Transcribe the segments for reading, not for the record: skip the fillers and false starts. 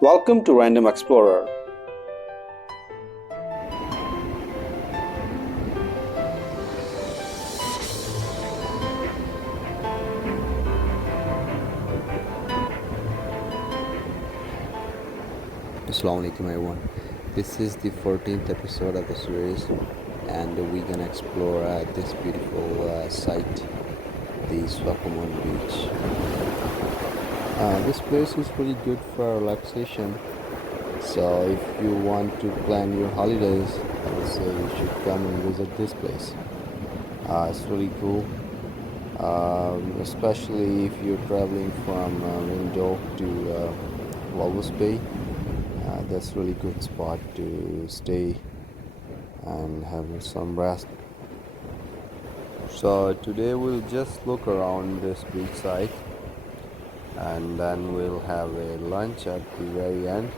Welcome to Random Explorer. Assalamualaikum everyone. This is the 14th episode of the series, and we're gonna explore this beautiful site, the Swakopmund beach. This place is really good for relaxation. So if you want to plan your holidays, I would say you should come and visit this place. It's really cool, especially if you're traveling from Raondom to Walvis Bay. That's really good spot to stay and have some rest. So today we'll just look around this beach site, and then we'll have a lunch at the very end.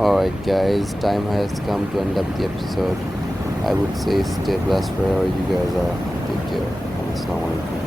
Alright, guys, time has come to end up the episode. I would say stay blessed wherever you guys are. Take care. And Assalamu alaikum.